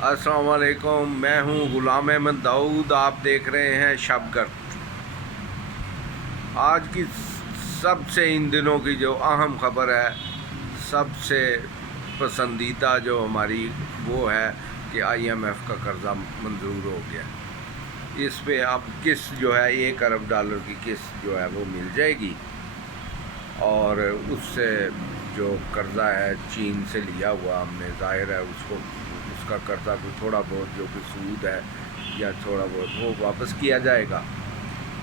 अस्सलाम वालेकुम, मैं हूँ गुलाम अहमद दाऊद। आप देख रहे हैं शबगर्द। आज की सबसे इन दिनों की जो अहम खबर है, सबसे पसंदीदा जो हमारी वो है कि IMF का कर्ज़ा मंजूर हो गया। इस पे अब किस्त जो है $1 अरब की किस्त जो है वो मिल जाएगी, और उससे जो कर्ज़ा है चीन से लिया हुआ हमने, ज़ाहिर है उसका कर्ज़ा कोई थोड़ा बहुत जो कि सूद है या थोड़ा बहुत वो वापस किया जाएगा।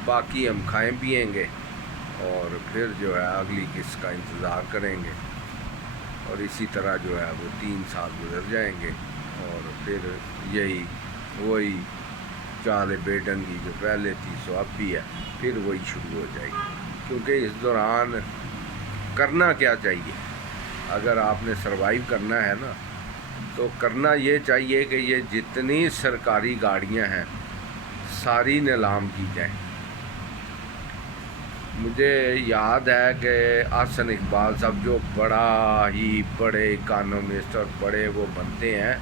बाकी हम खाएं पिएंगे और फिर जो है अगली किस्त का इंतज़ार करेंगे, और इसी तरह जो है वो 3 साल गुजर जाएंगे, और फिर यही वही चाल बेढंगी जो पहले थी सो अब भी है, फिर वही शुरू हो जाएगी। क्योंकि इस दौरान करना क्या चाहिए, अगर आपने सरवाइव करना है ना, तो करना ये चाहिए कि ये जितनी सरकारी गाड़ियां हैं सारी नीलाम की जाएं। मुझे याद है कि अहसन इकबाल साहब जो बड़े इकानमिस्ट और बड़े वो बनते हैं,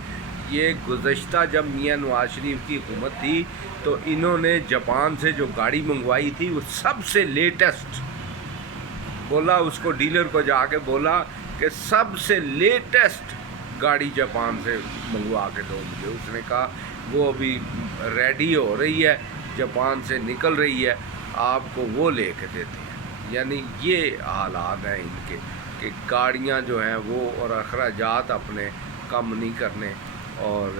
ये गुज़श्ता जब मियाँ नवाज शरीफ की हुकूमत थी तो इन्होंने जापान से जो गाड़ी मंगवाई थी वो सबसे लेटेस्ट, बोला उसको डीलर को जाके बोला कि सबसे लेटेस्ट गाड़ी जापान से मंगवा के दो मुझे। उसने कहा वो अभी रेडी हो रही है, जापान से निकल रही है, आपको वो लेके देते हैं। यानी ये हालात हैं इनके कि गाड़ियां जो हैं वो और अखराजात अपने कम नहीं करने, और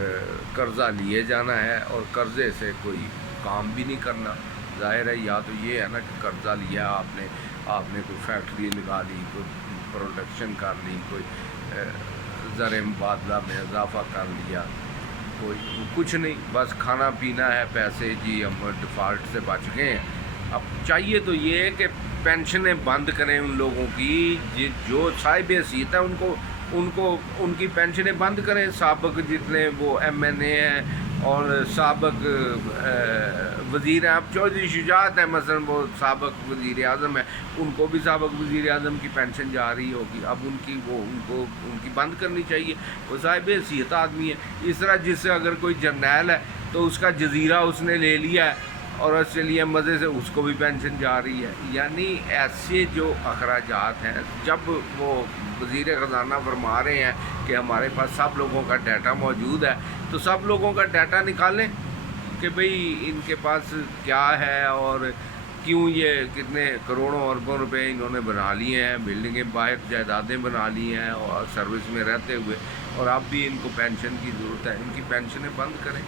कर्ज़ा लिए जाना है, और कर्ज़े से कोई काम भी नहीं करना। ज़ाहिर है या तो ये है ना कि कर्ज़ा लिया आपने कोई फैक्ट्री लगा ली, कोई प्रोडक्शन कर ली, कोई ज़र मुबादला में इजाफ़ा कर लिया, कोई कुछ नहीं, बस खाना पीना है, पैसे जी हम डिफ़ॉल्ट से बच गए हैं। अब चाहिए तो ये है कि पेंशनें बंद करें उन लोगों की जो साहिब हैसियत है, उनको उनकी पेंशनें बंद करें। साबिक़ जितने वो MNA हैं और साबिक़ वज़ीर हैं, अब चौधरी शुजात है मसलन, वो साबिक़ वज़ीर आज़म है, उनको भी साबिक़ वज़ीर आज़म की पेंशन जा रही होगी, अब उनकी बंद करनी चाहिए। वो साहिब हैसियत आदमी है। इस तरह जिससे अगर कोई जर्नैल है तो उसका जजीरा उसने ले लिया है और ऑस्ट्रेलिया मज़े से उसको भी पेंशन जा रही है। यानी ऐसे जो अखराजात हैं, जब वो वज़ीर ख़ज़ाना फरमा रहे हैं कि हमारे पास सब लोगों का डाटा मौजूद है, तो सब लोगों का डाटा निकालें कि भाई इनके पास क्या है और क्यों ये कितने करोड़ों अरबों रुपए इन्होंने बना लिए हैं, बिल्डिंगें बाहर जायदादें बना ली हैं और सर्विस में रहते हुए, और अब भी इनको पेंशन की ज़रूरत है। इनकी पेंशनें बंद करें।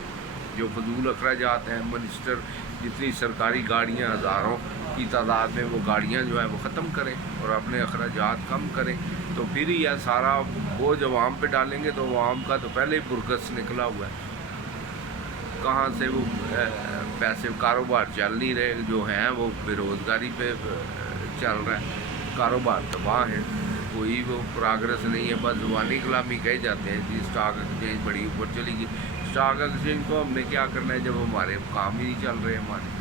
जो फजूल अखराजात हैं, मिनिस्टर जितनी सरकारी गाड़ियां हज़ारों की तादाद में वो गाड़ियां जो है वो ख़त्म करें और अपने अखराजात कम करें, तो फिर ही यह सारा बोझ अवाम पे डालेंगे तो अवाम का तो पहले ही बुरकस निकला हुआ है। कहाँ से वो पैसे, कारोबार चल नहीं रहे, जो हैं वो बेरोज़गारी पे चल रहा है, कारोबार तबाह है, कोई वो प्रोग्रेस नहीं है, बस ज़ुबानी कलामी कहे जाते हैं जी स्टॉक एक्सचेंज बड़ी ऊपर चली गई। स्टॉक एक्सचेंज को हमने क्या करना है जब हमारे काम ही नहीं चल रहे हमारे।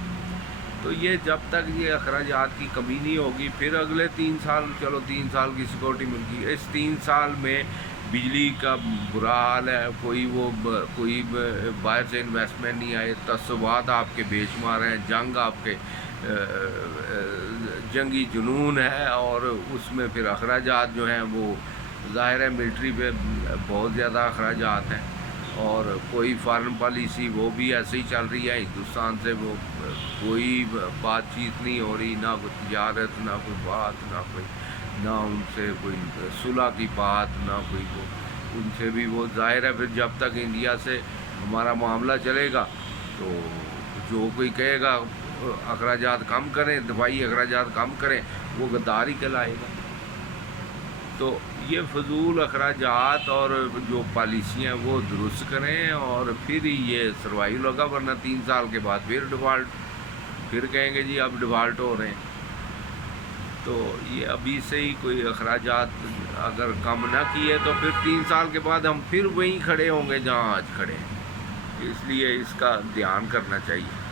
तो ये जब तक ये अखराजात की कमी नहीं होगी, फिर अगले 3 साल, चलो 3 साल की सिक्योरिटी मिल गई, इस 3 साल में बिजली का बुरा हाल है, कोई बाहर से इन्वेस्टमेंट नहीं आए, तस्वात आपके बेशुमार हैं, जंग आपके जंगी जुनून है, और उसमें फिर अखराजात जो हैं वो ज़ाहिर है मिलिट्री पे बहुत ज़्यादा अखराजात हैं, और कोई फॉरेन पॉलिसी वो भी ऐसे ही चल रही है, हिंदुस्तान से वो कोई बातचीत नहीं हो रही, ना कोई तिजारत, ना कोई बात, ना उनसे कोई सुलह की बात, ना कोई वो उनसे भी वो ज़ाहिर है फिर जब तक इंडिया से हमारा मामला चलेगा तो जो कोई कहेगा अखराजात कम करें, दवाई अखराजात कम करें, वो गद्दार ही कहलाएगा। तो ये फजूल अखराजात और जो पॉलिसियाँ वो दुरुस्त करें और फिर ही ये सर्वाइव होगा, वरना 3 साल के बाद फिर डिफ़ॉल्ट, फिर कहेंगे जी अब डिफ़ॉल्ट हो रहे हैं। तो ये अभी से ही कोई अखराजात अगर कम ना किए तो फिर 3 साल के बाद हम फिर वहीं खड़े होंगे जहाँ आज खड़े हैं। इसलिए इसका ध्यान करना चाहिए।